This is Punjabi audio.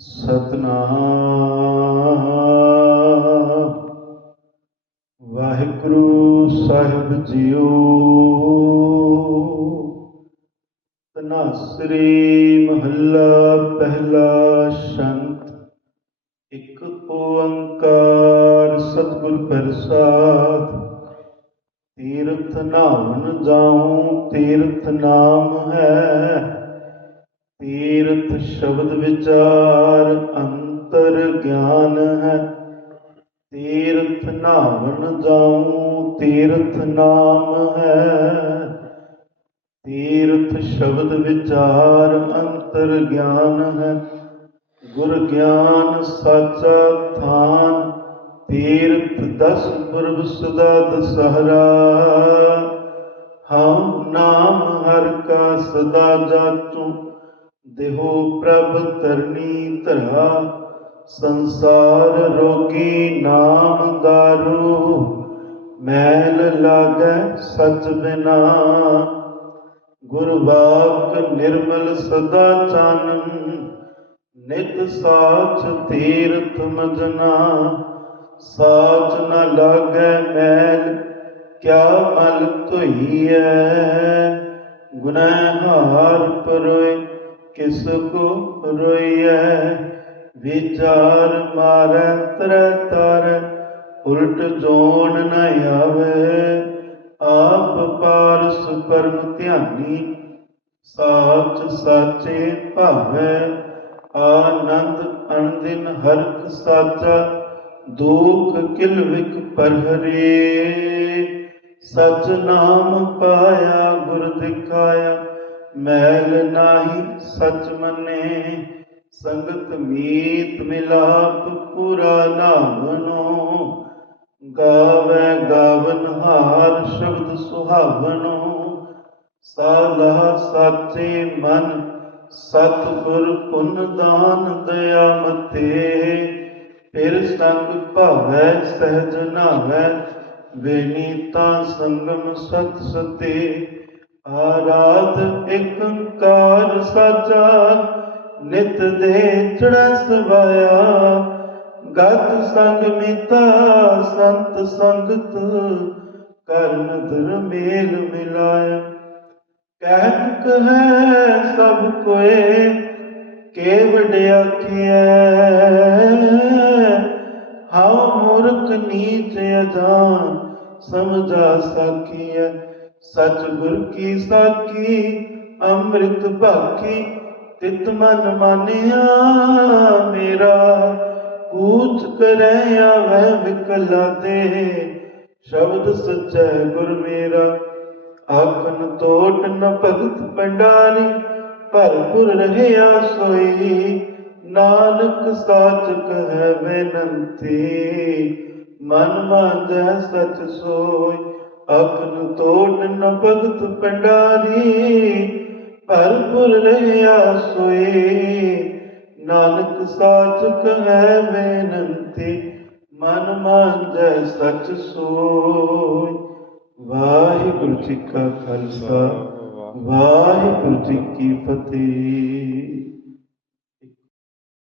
ਸਤਨਾਮ। ਵਾਹਿਗੁਰੂ ਸਾਹਿਬ ਜੀਓ। ਤਨਾਸਰੀ ਮਹੱਲਾ ਪਹਿਲਾ ਸ਼ੰਤ। ਇੱਕ ਓੰਕਾਰ ਸਤਿਗੁਰ ਪ੍ਰਸਾਦ। ਤੀਰਥ ਨਾਵਨ ਜਾਉ, ਤੀਰਥ ਨਾਮ ਹੈ। ਤੀਰਥ ਸ਼ਬਦ ਵਿਚਾਰ ਅੰਤਰ ਗਿਆਨ ਹੈ। ਤੀਰਥ ਨਾਵਨ ਜਾਉ ਤੀਰਥ ਨਾਮ ਹੈ। ਤੀਰਥ ਸ਼ਬਦ ਵਿਚਾਰ ਅੰਤਰ ਗਿਆਨ ਹੈ। ਗੁਰ ਗਿਆਨ ਸਾਚਾ ਥਾਨ, ਤੀਰਥ ਦਸ ਪੁਰਬ ਸਦਾ ਦਸਹਰਾ। ਹਉ ਨਾਮ ਹਰ ਕਾ ਸਦਾ ਜਾਚੂ ਦੇਹੋ ਪ੍ਰਭ ਤਰਨੀ ਧਰਾ ਸੰਸਾਰ ਰੋਗੀ ਨਾਮ ਦਾਰੂ, ਮੈਲ ਲਾਗੈ ਸਚ ਬਿਨਾ। ਗੁਰਬਾਕ ਨਿਰਮਲ ਸਦਾ ਚਾਨਨ, ਨਿਤ ਸਾਚ ਤੀਰਥ ਮਜਨਾ। ਸਾਚ ਨ ਲਾਗੈ ਮੈਲ, ਕਿਆ ਮਲ ਧੋਈਐ। ਗੁਨਾਹਗਾਰ ਪਰੋਏ ਕਿਸ ਕੋ ਰੋਈਐ? ਵਿਚਾਰ ਮਾਰੈ, ਤਰ ਤਾਰੈ, ਉਲਟ ਜੋਨ ਨ ਆਵੇ। ਆਪ ਪਾਰਸ ਪਰਮ ਧਿਆਨੀ, ਸਾਚ ਸਾਚੇ ਭਾਵੈ। ਆਨੰਦ ਅਣਦਿਨ ਹਰਖ ਸਾਚਾ, ਦੁਖ ਕਿਲ ਵਿਕ ਪਰਹਰੇ। ਸਚ ਨਾਮ ਪਾਇਆ, ਗੁਰ ਦਿਖਾਇਆ ਮੈਲ ਨਾਹੀ ਸਚ ਮਨੇ, ਸੰਗਤ ਮੀਤ ਮਿਲਾਪ ਪੂਰਾ ਨਾਮਨੋ ਗਾਵੇ ਗਾਵਨ ਹਾਰ ਸ਼ਬਦ ਸੁਹਾਵਨੋ। ਸਾਲਾ ਸਾਚੇ ਮਨ, ਸਤਿਗੁਰ ਪੁੰਨ ਦਾਨ ਦਇਆ ਮਤੇ ਫਿਰ ਸੰਗ ਭਾਵੈ ਸਹਿਜ ਨਾਵੈ ਬੇਨੀਤਾ ਸੰਗਮ ਸਤ ਸਤੇ। ਆਰਾਧ ਇਕ ਓੰਕਾਰ ਸਾਚਾ ਨਿਤ ਦੇ ਚੜੈ ਸਵਾਇਆ ਗਤ ਸੰਗ ਮਿਤਾ, ਸੰਤ ਸੰਗਤ, ਕਰਨ ਦਰ ਮੇਲ ਮਿਲਾਇਆ। ਕਹਿਤ ਕਹੈ ਸਭ ਕੋਏ ਕੇ ਵਡਿਆਖਿਐ ਹਉ ਮੂਰਖ ਨੀਚ ਅਜਾਨ, ਸਮਝਾ ਸਾਖੀਐ। ਸਚ ਗੁਰ ਕੀ ਸਾਖੀ, ਅੰਮ੍ਰਿਤ ਭਾਖੀ, ਤਿਤ ਮਨ ਮਾਨਿਆ ਮੇਰਾ। ਕੂਚ ਕਰੈ ਆਵੈ ਵਿਕਲਾ ਦੇ ਸ਼ਬਦ ਸਚੈ ਗੁਰ ਮੇਰਾ। ਆਖਨ ਤੋਟ ਨ ਭਗਤ ਪੰਡਾਰੀ, ਭਰਪੁਰ ਰਹਿਆ ਸੋਈ। ਨਾਨਕ ਸਾਚ ਕਹੈ ਬੇਨੰਤੀ, ਮਨ ਮਾਂਜੈ ਸਚ ਸੋਈ। ਆਖਨ ਤੋਟ ਨ ਭਗਤ ਪੰਡਾਰੀ ਭਰਪੁਰ ਰਹਿਆ ਸੋਈ ਨਾਨਕ ਸਾਚ ਕਹੈ ਬੇਨੰਤੀ ਮਨ ਮਾਂਜੈ ਸਚ ਸੋਈ। ਵਾਹਿਗੁਰੂ ਜੀ ਕਾ ਖਾਲਸਾ। ਵਾਹਿਗੁਰੂ ਜੀ ਕੀ ਫਤਿਹ।